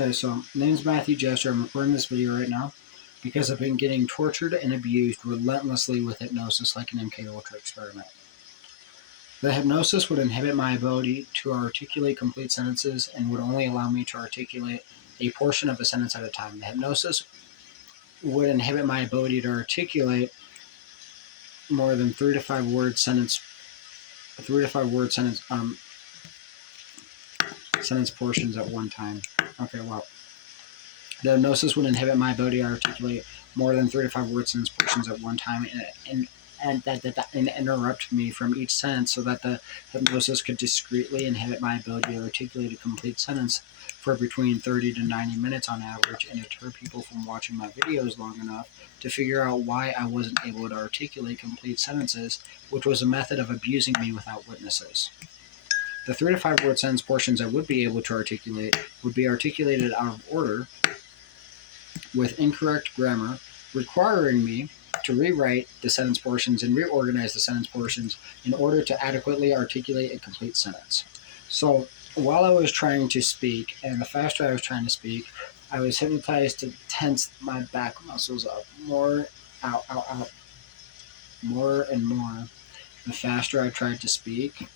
Okay, so my name's Matthew Jester. I'm recording this video right now because I've been getting tortured and abused relentlessly with hypnosis like an MK Ultra experiment. The hypnosis would inhibit my ability to articulate complete sentences and would only allow me to articulate a portion of a sentence at a time. The hypnosis would inhibit my ability to articulate more than 3 to 5 word sentence sentence portions at one time. Okay, well, the hypnosis would inhibit my ability to articulate more than 3 to 5 word sentence portions at one time and interrupt me from each sentence so that the hypnosis could discreetly inhibit my ability to articulate a complete sentence for between 30 to 90 minutes on average and deter people from watching my videos long enough to figure out why I wasn't able to articulate complete sentences, which was a method of abusing me without witnesses. The 3 to 5 word sentence portions I would be able to articulate would be articulated out of order with incorrect grammar, requiring me to rewrite the sentence portions and reorganize the sentence portions in order to adequately articulate a complete sentence. So while I was trying to speak, and the faster I was trying to speak, I was hypnotized to tense my back muscles up more and more the faster I tried to speak,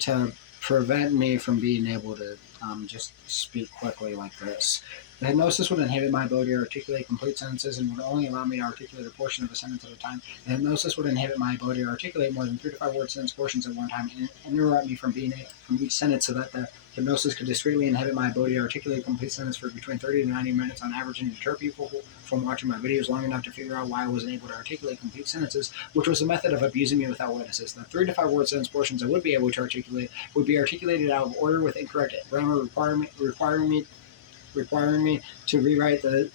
to prevent me from being able to just speak quickly like this. The hypnosis would inhibit my ability to articulate complete sentences and would only allow me to articulate a portion of a sentence at a time. The hypnosis would inhibit my ability to articulate more than 3 to 5 word sentence portions at one time and interrupt me from each sentence so that the hypnosis could discreetly inhibit my ability to articulate a complete sentence for between 30 to 90 minutes on average and deter people from watching my videos long enough to figure out why I wasn't able to articulate complete sentences, which was a method of abusing me without witnesses. The 3 to 5 word sentence portions I would be able to articulate would be articulated out of order with incorrect grammar, requiring me to rewrite the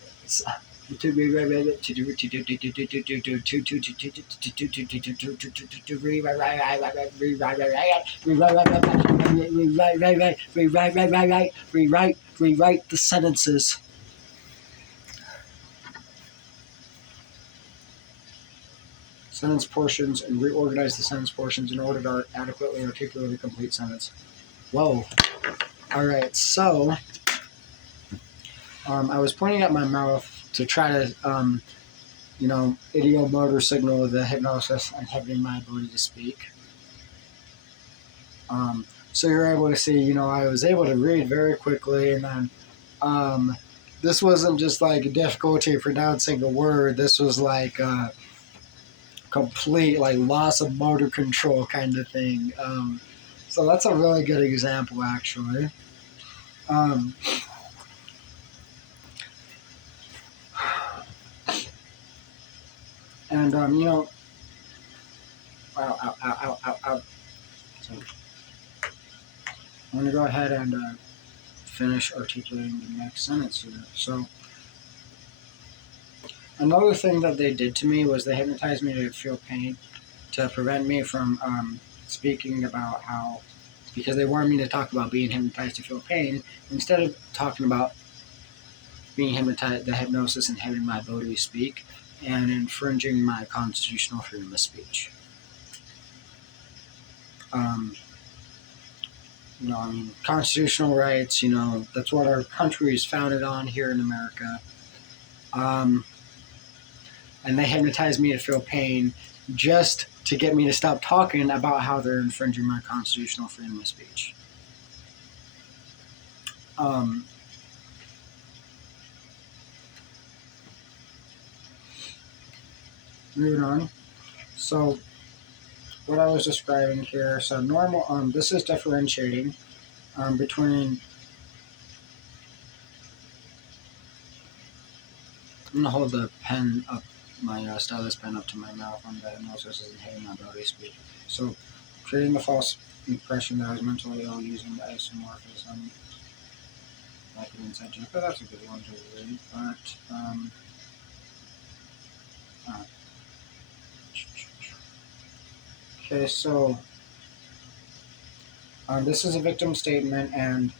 rewrite the sentences. Sentence portions and reorganize the sentence portions in order to adequately articulate a complete sentence. Whoa. Alright, so I was pointing at my mouth to try to, idiomotor signal the hypnosis inhibiting my ability to speak. So you're able to see, I was able to read very quickly, and then this wasn't just like difficulty pronouncing a word. This was like complete like loss of motor control kind of thing. So that's a really good example, actually. And ow. So I'm going to go ahead and finish articulating the next sentence here. So another thing that they did to me was they hypnotized me to feel pain to prevent me from speaking about how, because they wanted me to talk about being hypnotized to feel pain, instead of talking about being hypnotized, the hypnosis inhibiting my ability to speak and infringing my constitutional freedom of speech. Constitutional rights, that's what our country is founded on here in America. And they hypnotized me to feel pain just to get me to stop talking about how they're infringing my constitutional freedom of speech. Moving on. So what I was describing here, so normal, this is differentiating between, I'm going to hold the pen up, my stylus pen up to my mouth on the hypnosis is inhibiting my ability to speak. So creating the false impression that I was mentally ill using the isomorphism like an inside joke, but that's a good one to read. But okay, so this is a victim statement, and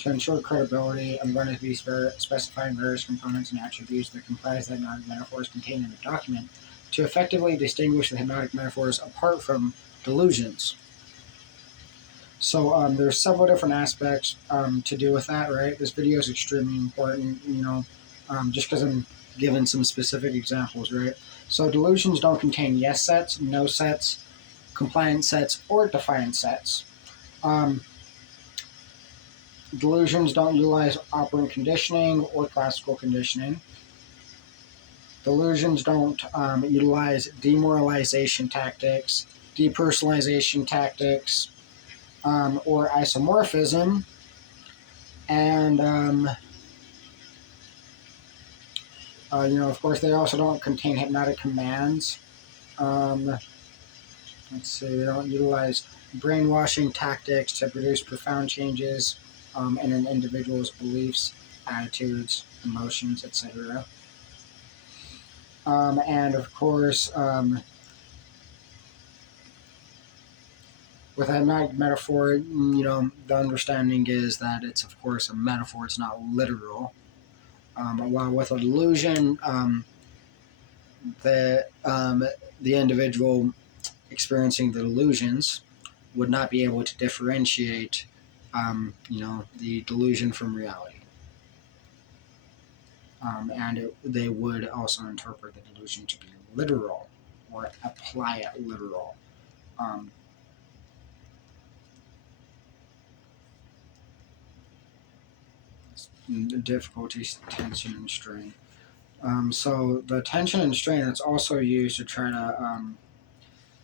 to ensure credibility, I'm going to be specifying various components and attributes that comprise the hypnotic metaphors contained in the document to effectively distinguish the hypnotic metaphors apart from delusions. So there's several different aspects to do with that, right? This video is extremely important, just because I'm giving some specific examples, right? So delusions don't contain yes sets, no sets, compliant sets, or defiant sets. Um, Delusions don't utilize operant conditioning or classical conditioning. Delusions don't utilize demoralization tactics, depersonalization tactics, or isomorphism. And, of course, they also don't contain hypnotic commands. Let's see, they don't utilize brainwashing tactics to produce profound changes in an individual's beliefs, attitudes, emotions, etc. And of course, with a hypnotic metaphor, the understanding is that it's, of course, a metaphor, it's not literal. While with a delusion, the individual experiencing the delusions would not be able to differentiate, the delusion from reality. They would also interpret the delusion to be literal or apply it literal. Um, Difficulties, tension, and strain. So the tension and strain, it's also used to try to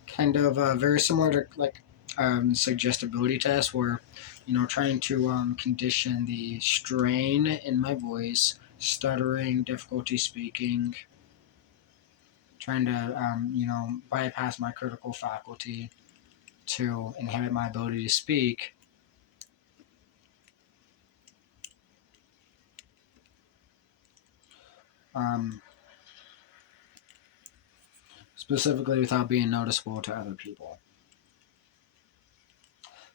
kind of very similar to like suggestibility tests, where trying to condition the strain in my voice, stuttering, difficulty speaking, trying to bypass my critical faculty to inhibit my ability to speak. Um, Specifically without being noticeable to other people.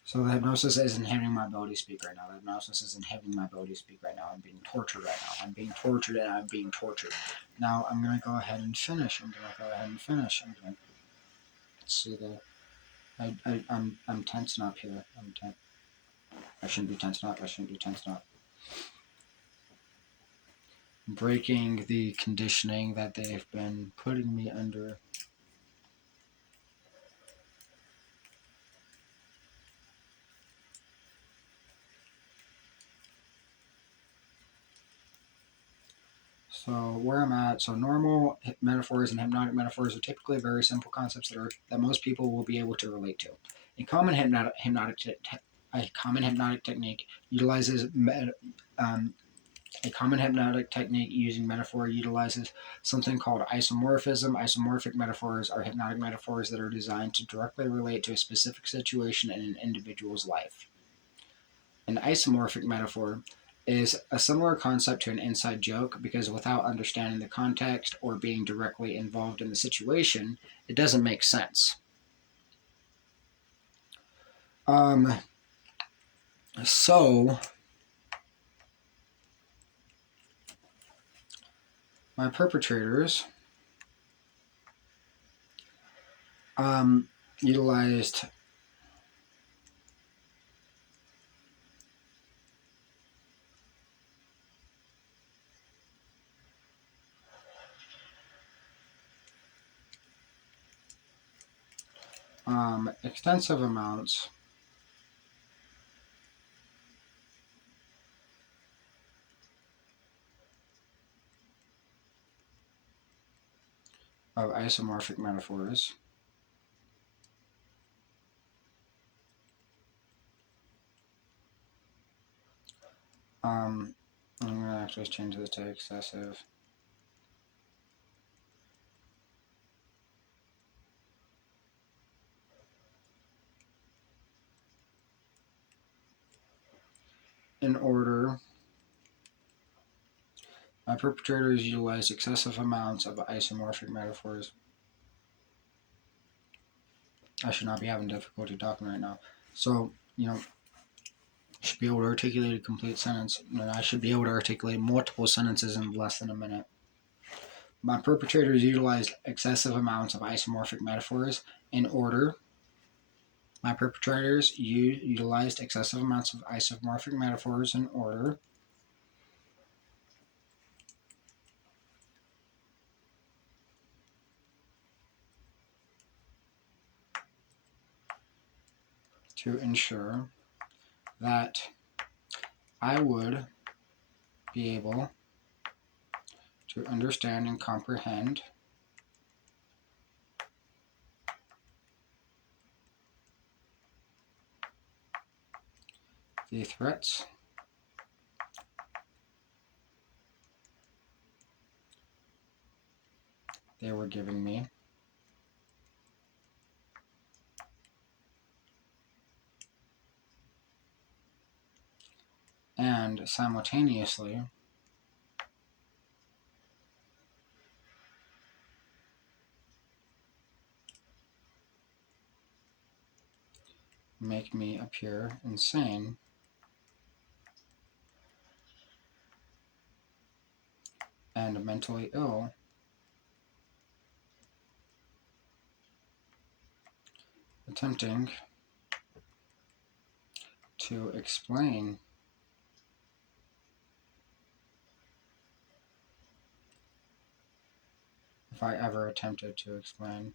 So the hypnosis is inhibiting my ability to speak right now. The hypnosis is inhibiting my ability to speak right now. I'm being tortured right now. I'm being tortured and I'm being tortured. Now I'm going to go ahead and finish. I'm going to see the... I'm tensing up here. I shouldn't be tensing up. Breaking the conditioning that they've been putting me under. So where I'm at, so normal metaphors and hypnotic metaphors are typically very simple concepts that most people will be able to relate to. A common hypnotic technique utilizes a common hypnotic technique using metaphor utilizes something called isomorphism. Isomorphic metaphors are hypnotic metaphors that are designed to directly relate to a specific situation in an individual's life. An isomorphic metaphor is a similar concept to an inside joke because without understanding the context or being directly involved in the situation, it doesn't make sense. So my perpetrators utilized extensive amounts of isomorphic metaphors. I'm going to actually change this to excessive. In order, my perpetrators utilize excessive amounts of isomorphic metaphors. I should not be having difficulty talking right now. So, I should be able to articulate a complete sentence, and I should be able to articulate multiple sentences in less than a minute. My perpetrators utilized excessive amounts of isomorphic metaphors in order My perpetrators utilized excessive amounts of isomorphic metaphors in order to ensure that I would be able to understand and comprehend the threats they were giving me, and simultaneously make me appear insane and mentally ill, attempting to explain, if I ever attempted to explain,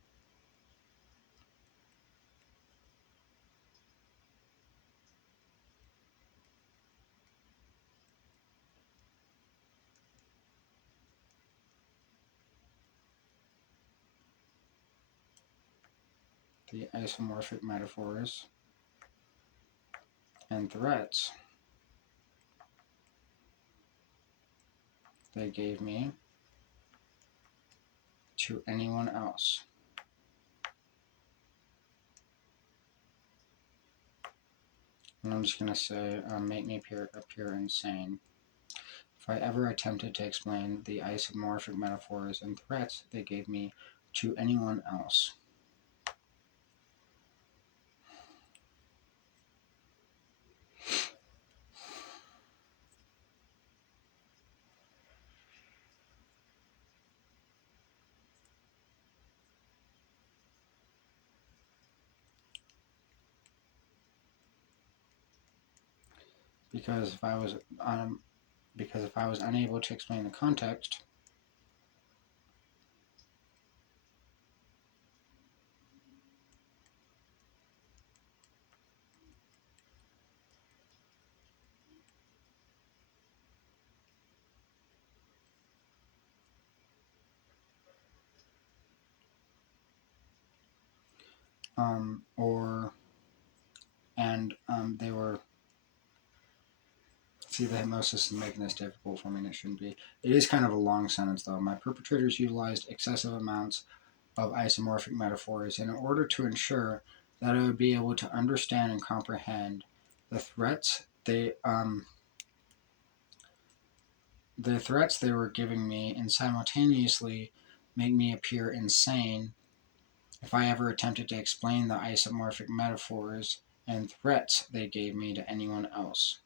the isomorphic metaphors and threats they gave me to anyone else. And I'm just going to say, make me appear insane. If I ever attempted to explain the isomorphic metaphors and threats they gave me to anyone else. Because if I was unable to explain the context, they were. See, the hypnosis is making this difficult for me, and it shouldn't be. It is kind of a long sentence, though. My perpetrators utilized excessive amounts of isomorphic metaphors in order to ensure that I would be able to understand and comprehend the threats they were giving me, and simultaneously make me appear insane if I ever attempted to explain the isomorphic metaphors and threats they gave me to anyone else.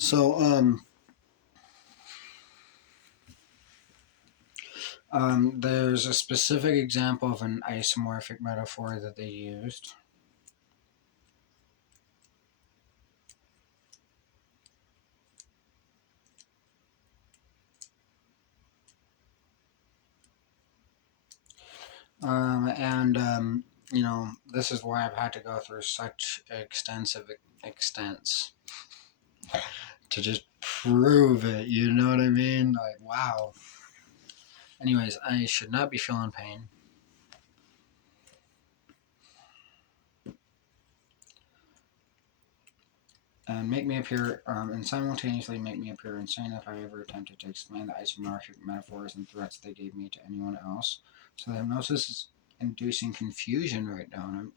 So, there's a specific example of an isomorphic metaphor that they used. This is why I've had to go through such extensive extents to just prove it, you know what I mean? Like, wow. Anyways, I should not be feeling pain. and make me appear and simultaneously make me appear insane if I ever attempted to explain the isomorphic metaphors and threats they gave me to anyone else. So the hypnosis is inducing confusion right now, and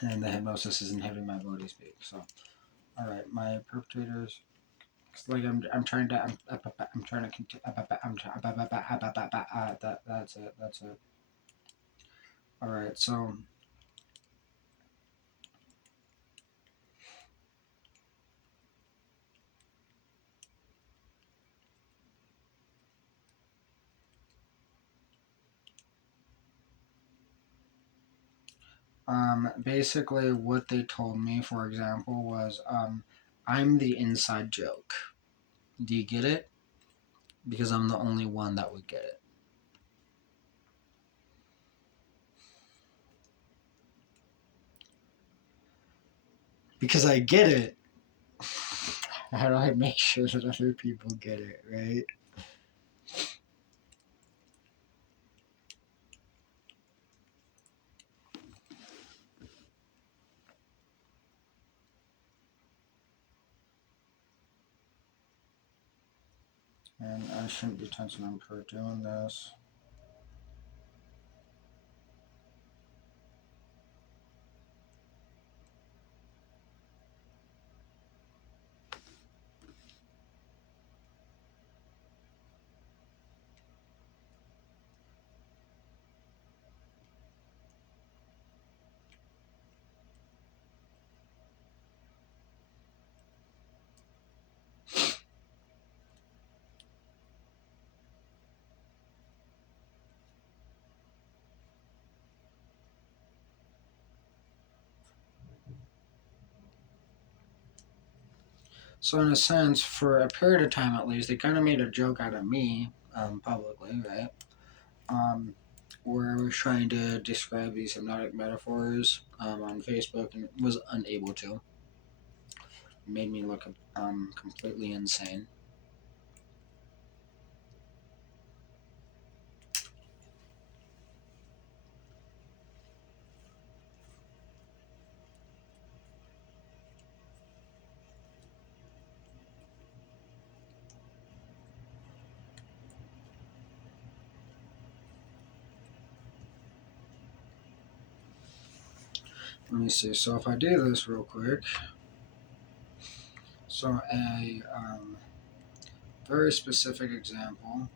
and the hypnosis isn't having my body speak. So, all right, my perpetrators. It's like I'm trying to I'm trying to continue. That's it. That's it. All right, so basically what they told me, for example, was I'm the inside joke. Do you get it? Because I'm the only one that would get it. Because I get it. How do I make sure that other people get it, right? And I shouldn't be tensing on for doing this. So in a sense, for a period of time at least, they kind of made a joke out of me publicly, right? Where I was trying to describe these hypnotic metaphors on Facebook and was unable to. It made me look completely insane. Let me see. So if I do this real quick, so a very specific example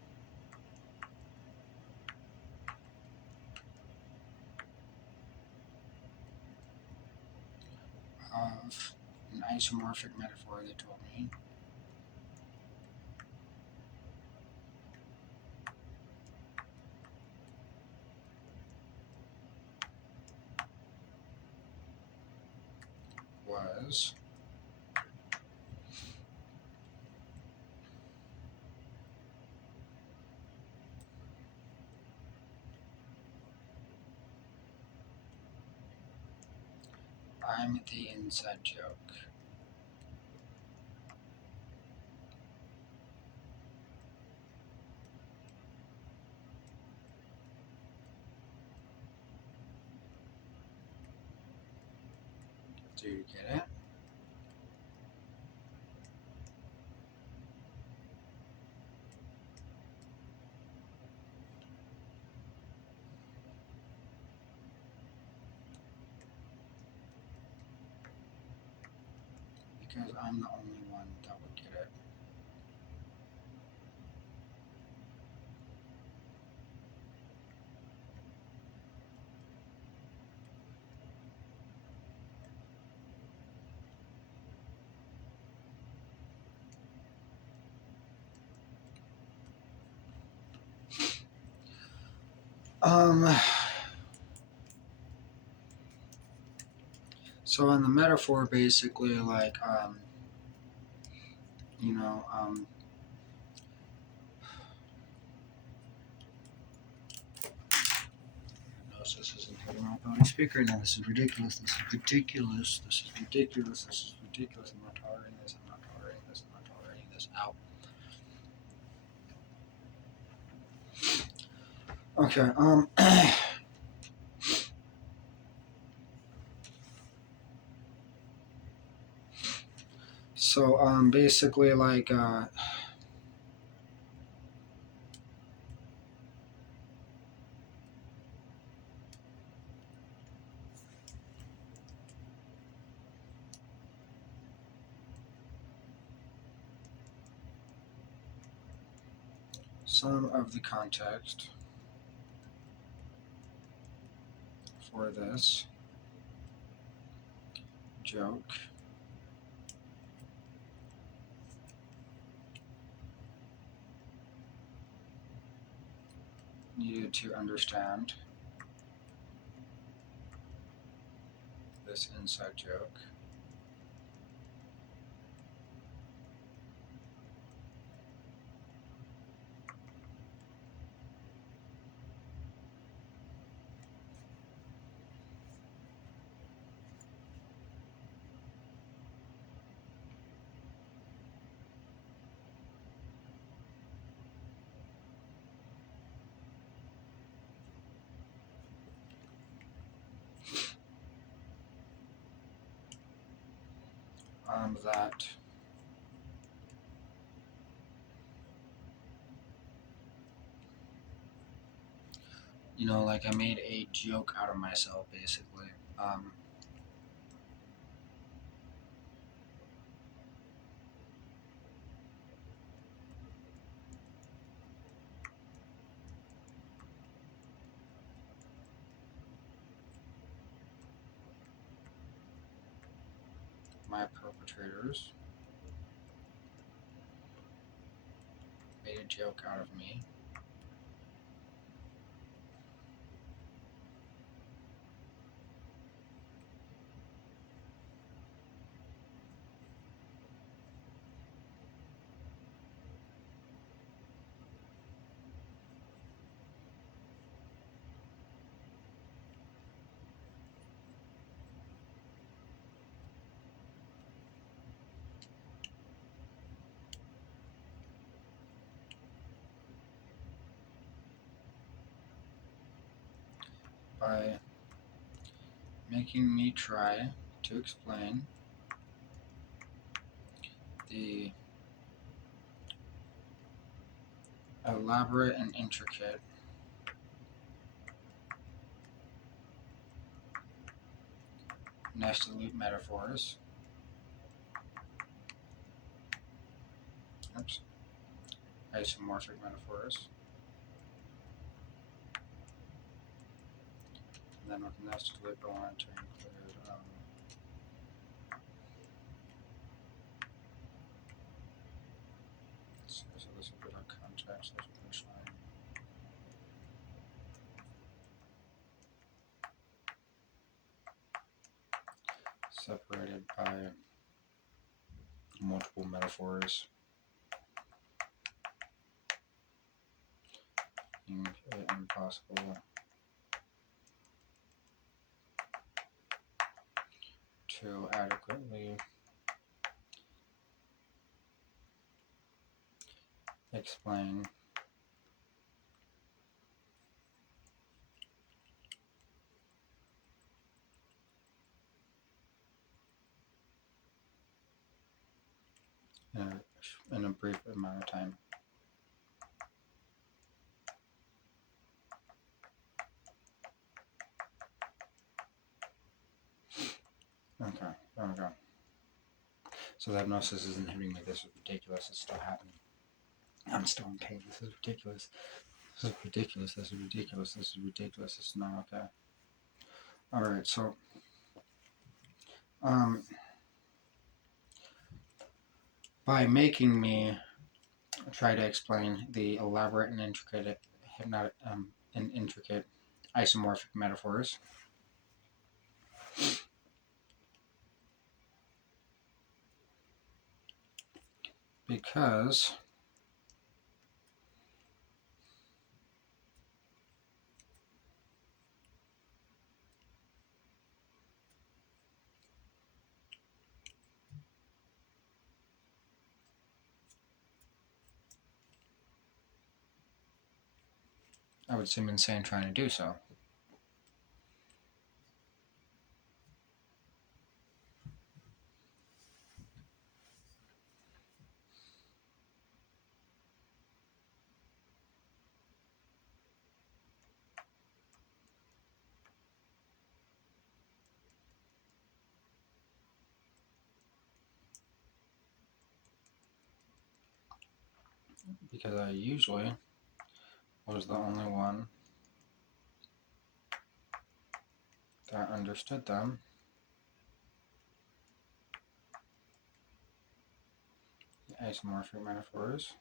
of an isomorphic metaphor they told me was I'm the inside joke. Do you get it? Because I'm the only one that would get it. Um, so in the metaphor, basically, like, you know, no, this isn't hitting my body speaker. No, this is ridiculous. This is ridiculous. This is ridiculous. This is ridiculous. I'm not tolerating this. I'm not tolerating this. I'm not tolerating this. Out. Okay. So basically like some of the context for this joke needed to understand this inside joke. That like I made a joke out of myself basically. My perpetrators made a joke out of me. By making me try to explain the elaborate and intricate nested loop metaphors. Oops. Isomorphic metaphors. And then with nested loop, I want to include so this will be our context, this punchline. Separated by multiple metaphors. Making it impossible to adequately explain in a brief amount of time. Okay, there we go. So the hypnosis isn't hitting me. This is ridiculous. It's still happening. I'm still in pain. This is ridiculous. This is ridiculous. This is ridiculous. This is ridiculous. This is not okay. Alright, so by making me try to explain the elaborate and intricate hypnotic and intricate isomorphic metaphors, because I would seem insane trying to do so. because I usually was the only one that understood them. Isomorphic metaphors.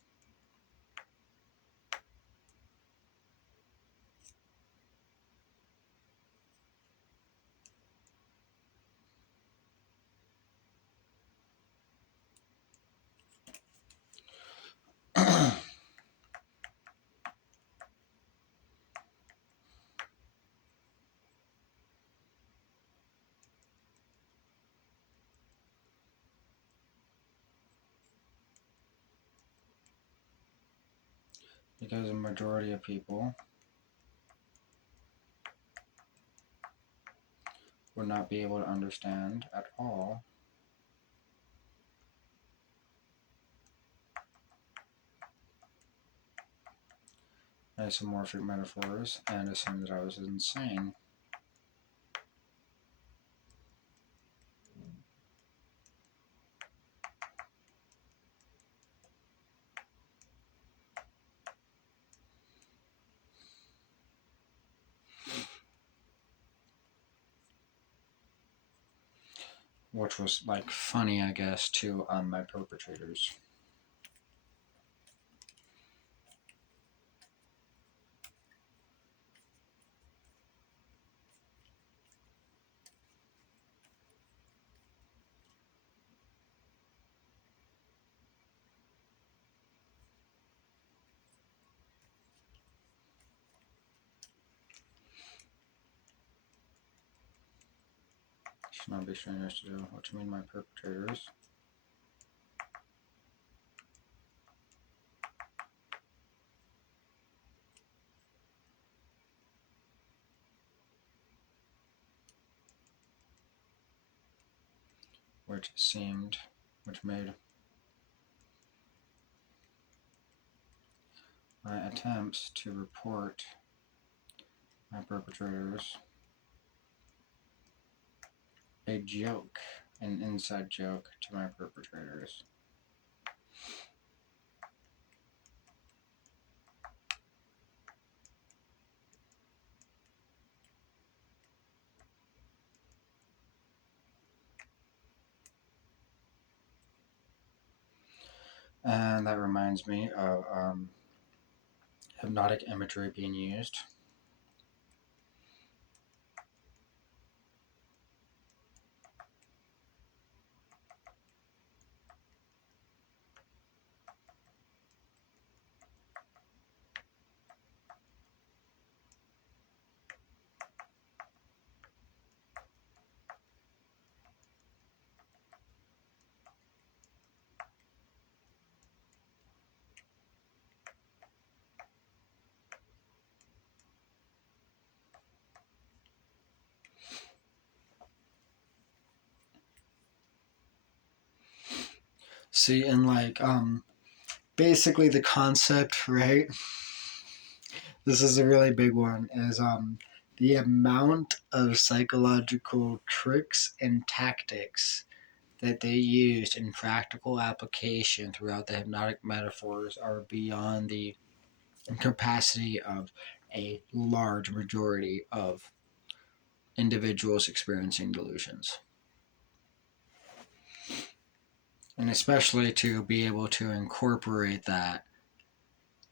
Because a majority of people would not be able to understand at all isomorphic metaphors and assumed that I was insane. Which was like funny, I guess, to my perpetrators. Should not be strangers to do. What do you mean, my perpetrators? Which made my attempts to report my perpetrators a joke, an inside joke to my perpetrators. And that reminds me of hypnotic imagery being used. See, and like, basically the concept, right? This is a really big one, is the amount of psychological tricks and tactics that they used in practical application throughout the hypnotic metaphors are beyond the capacity of a large majority of individuals experiencing delusions. And especially to be able to incorporate that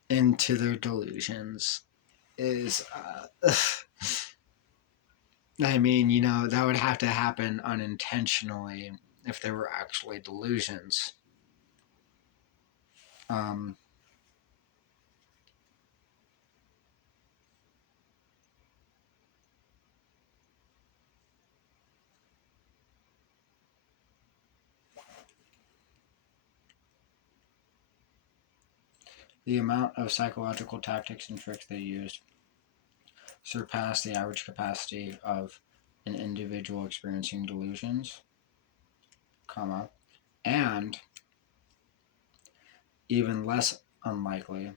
into their delusions is, I mean, that would have to happen unintentionally if they were actually delusions. Um, the amount of psychological tactics and tricks they used surpass the average capacity of an individual experiencing delusions, comma, and even less unlikely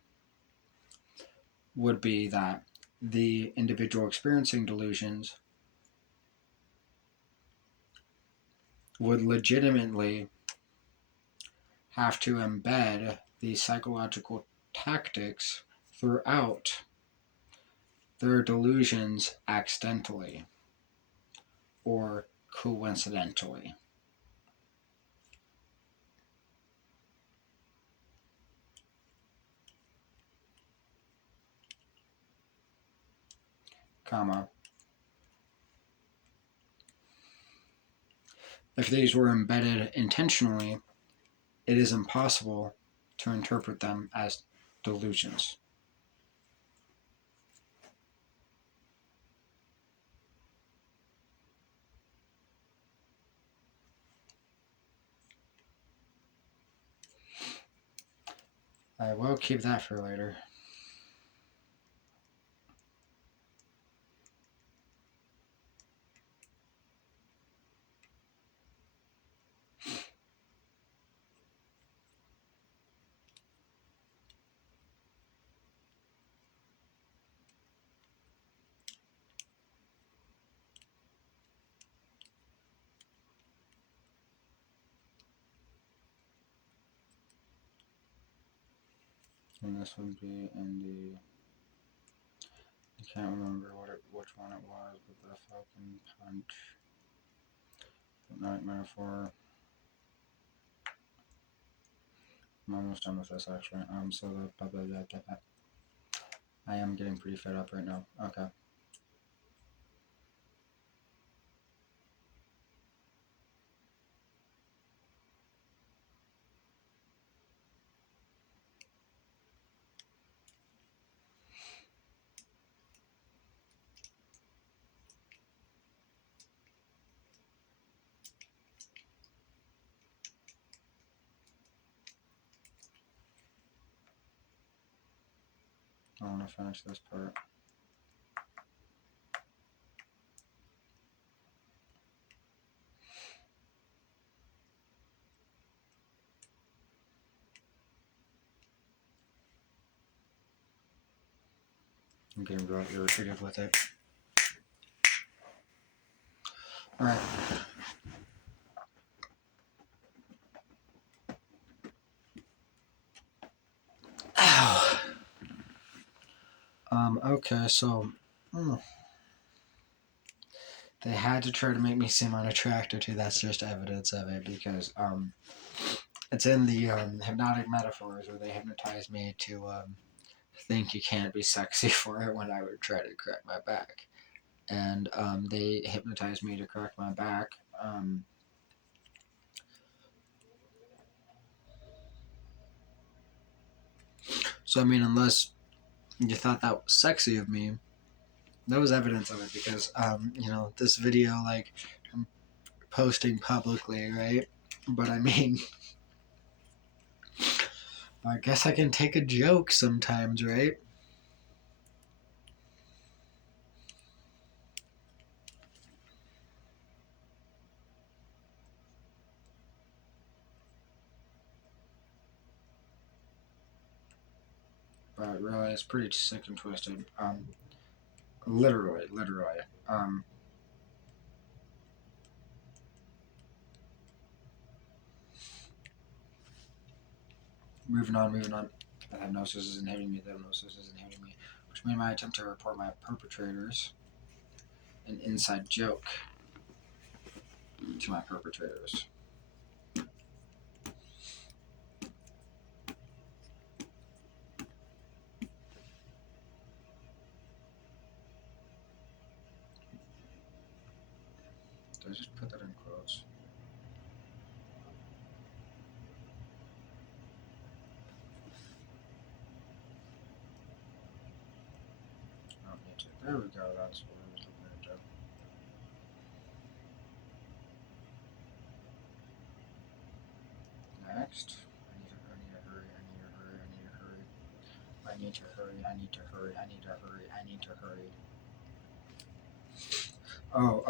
would be that the individual experiencing delusions would legitimately have to embed the psychological tactics throughout their delusions accidentally or coincidentally. Comma. If these were embedded intentionally, it is impossible to interpret them as delusions. I will keep that for later. And this would be in the, I can't remember which one it was, but the Falcon Punch, Hypnotic Metaphor. I'm almost done with this actually. So I am getting pretty fed up right now. Okay. I want to finish this part. I'm getting really irritated with it. Alright. Ow. Okay, so they had to try to make me seem unattractive too. That's just evidence of it because it's in the hypnotic metaphors where they hypnotize me to think you can't be sexy for it when I would try to crack my back. And they hypnotized me to crack my back. So, I mean, unless you thought that was sexy of me, that was evidence of it because, this video, like, I'm posting publicly, right? But I mean, I guess I can take a joke sometimes, right? But really, it's pretty sick and twisted. Literally. Moving on. The hypnosis is inhibiting me, which made my attempt to report my perpetrators an inside joke to my perpetrators. Did I just put that in quotes? I don't need to. There we go, that's what I was looking to do. Next. I need to hurry. Oh,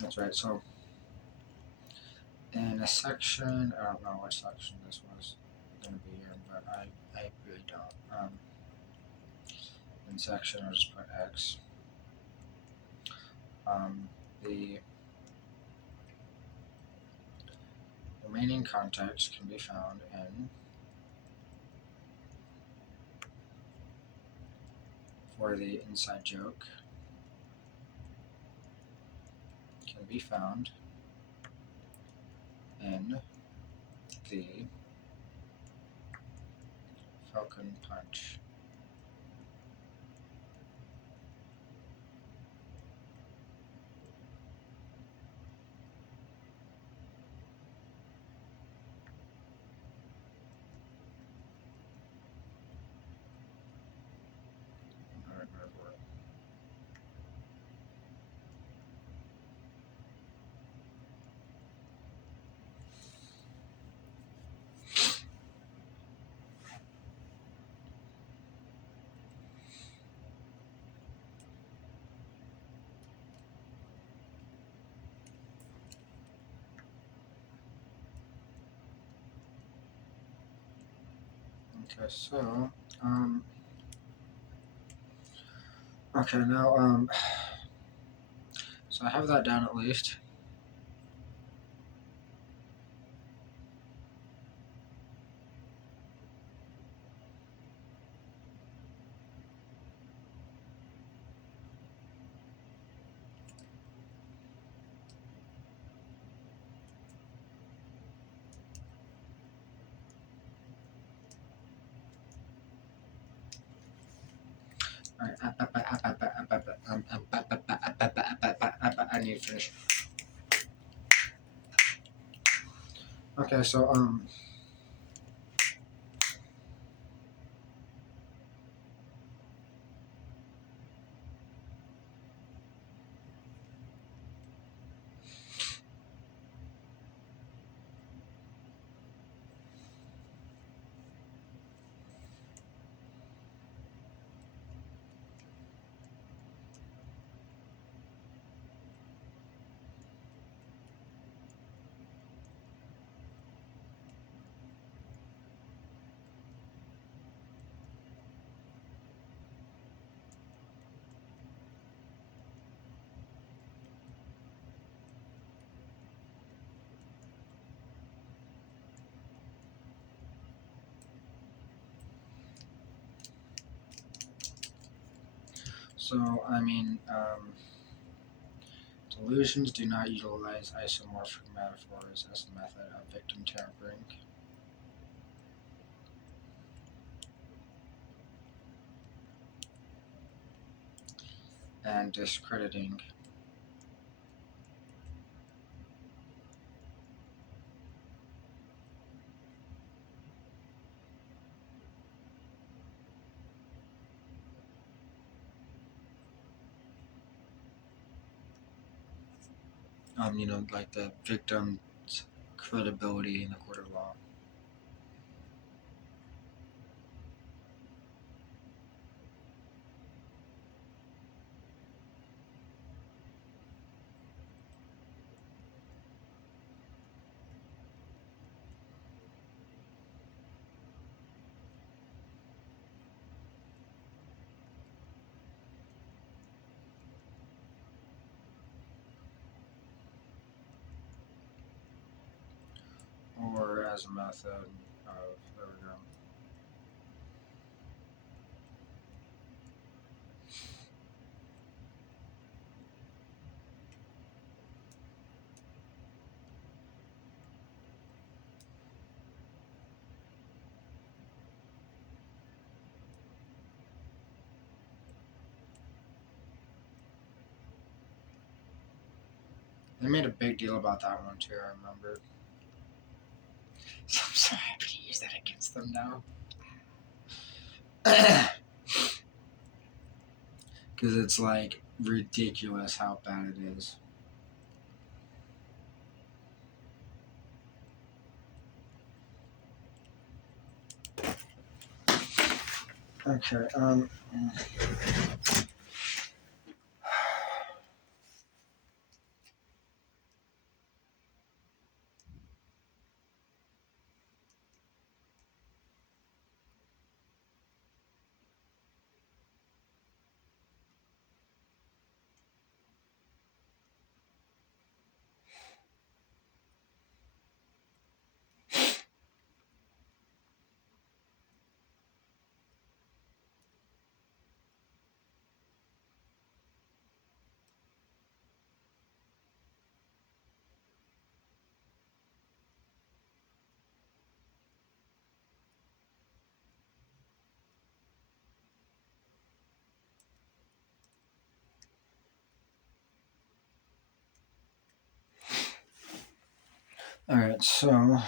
that's right, so in a section, I don't know what section this was going to be in, but I really don't. In section, I'll just put X. The remaining context can be found in or the inside joke can be found in the Falcon Punch. Okay, so okay, now so I have that down at least. I need to finish. Okay, so I mean, delusions do not utilize isomorphic metaphors as a method of victim tampering. And discrediting. Like the victim's credibility in the court of law. Or as a method of, there we go. They made a big deal about that one too, I remember. So I'm so happy to use that against them now. Because it's like ridiculous how bad it is. Okay, All right, so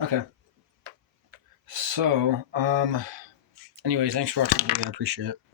okay. So anyways, thanks for watching the video. I appreciate it.